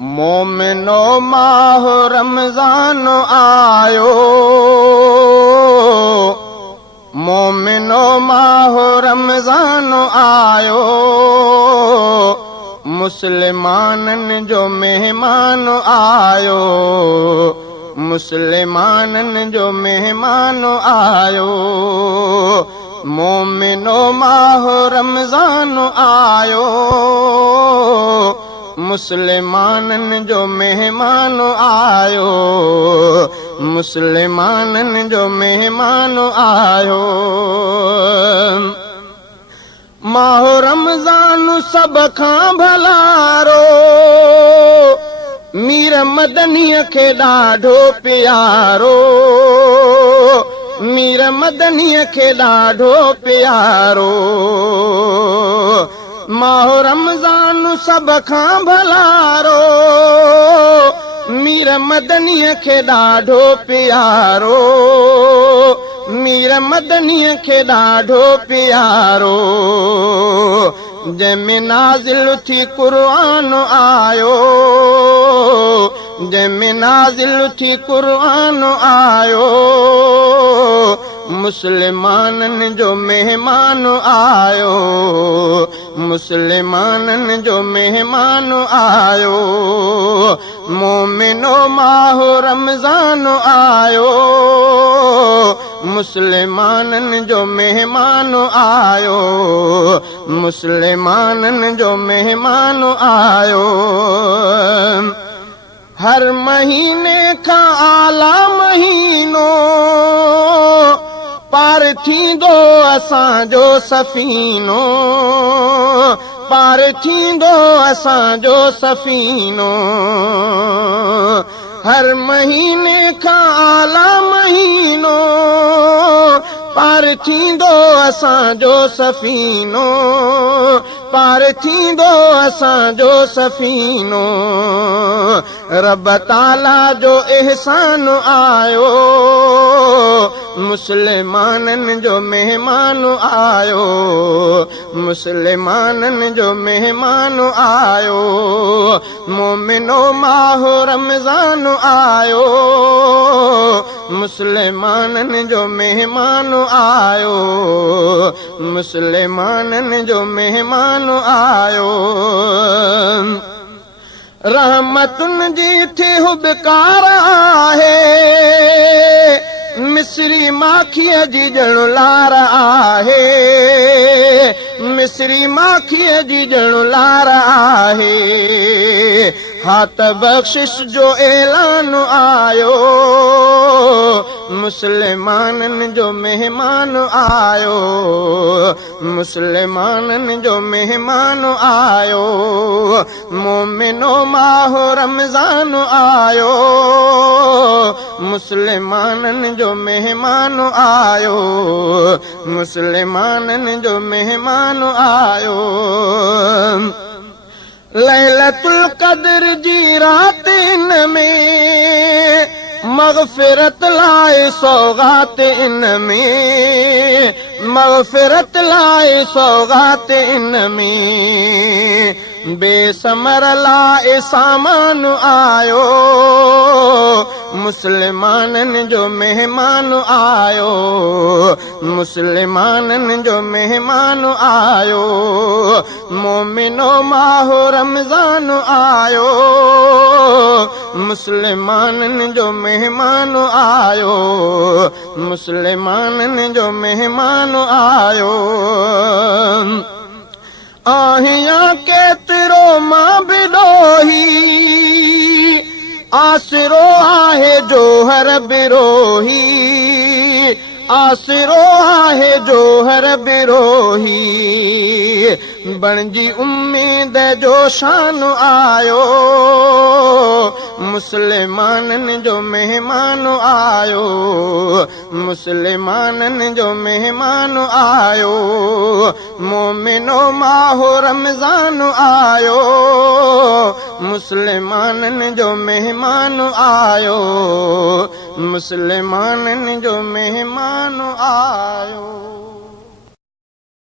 मोमिनो माह रमज़ान आयो, मोमिनो माह रमज़ान आयो, मुस्लिमाननि जो मेहमान आयो, मुस्लिमाननि जो मेहमान आयो। मोमिनो माह रमज़ान आयो, मुस्लिमाननि जो मेहमान आयो, मुस्लिमाननि जो मेहमान आयो। माह रमज़ान सभ खां भलारो, मीर मदनीअ खे ॾाढो प्यारो, मीर मदनीअ खे ॾाढो प्यारो। माह रमज़ान सभ खां भलारो, मीर मदनीअ खे ॾाढो प्यारो, मीर मदनीअ खे ॾाढो प्यारो। जंहिंमें नाज़िल थी क़ुर्आन आयो, जंहिंमें नाज़िल थी क़ुर्आन आयो, मुस्लिमाननि जो मेहमान आयो, मुस्लिमाननि जो मेहमान आयो। मोमिनो माह रमज़ान आयो, मुस्लिमाननि जो मेहमान आयो, मुस्लिमाननि जो मेहमान आयो। हर महीने खां आला महीनो पार थींदो असांजो सफ़ीनो, पार थींदो असांजो सफ़ीनो। हर महीने खां आला महीनो पार थींदो असांजो सफ़ीनो, पार थींदो असांजो सफ़ीनो। रब ताला जो एहसान आयो, मुस्लिमाननि जो मेहमान आयो, मुस्लिमाननि जो मेहमान आयो। मोमिनो माह रमज़ान आयो, मुस्लिमाननि जो मेहमान आयो, मुस्लिमाननि जो मेहमान आयो। रहमतुनि जी थी हुबकार आहे, मिस्री माखीअ जी ॼणु लार आहे, मिस्री माखीअ जी ॼणु लार आहे। हात बख़्शिश जो ऐलान आयो, मुस्लिमाननि जो मेहमान आयो, मुस्लिमाननि जो मेहमान आयो। मोमिनो माह रमज़ान आयो, मुस्लिमाननि जो मेहमान आयो, मुस्लिमाननि जो मेहमान आयो। लैलतुल क़द्र जी रात इन में, मग़फ़िरत लाइ सौगात इन में, मग़फ़िरत लाइ सौगात इन में। बेसमर लाइ सामान आयो, मुस्लिमाननि जो मेहमान आयो, मुस्लिमाननि जो मेहमान आयो। मोमिनो माह रमज़ान आयो, मुस्लिमाननि जो मेहमान आयो, मुस्लिमाननि जो मेहमान आयो। आहियां केतिरो मां बिॾोही, आसिरो आहे जोहर बिरोही, आसिरो आहे जोहर बिरोही। बणिजी उम्मीद जो शान आयो, मुस्लिमाननि जो मेहमान आयो, मुस्लिमाननि जो मेहमान आयो। मोमिनो माह रमज़ान आयो, मुस्लिमाननि जो मेहमान आयो, मुस्लिमाननि जो मेहमान आयो।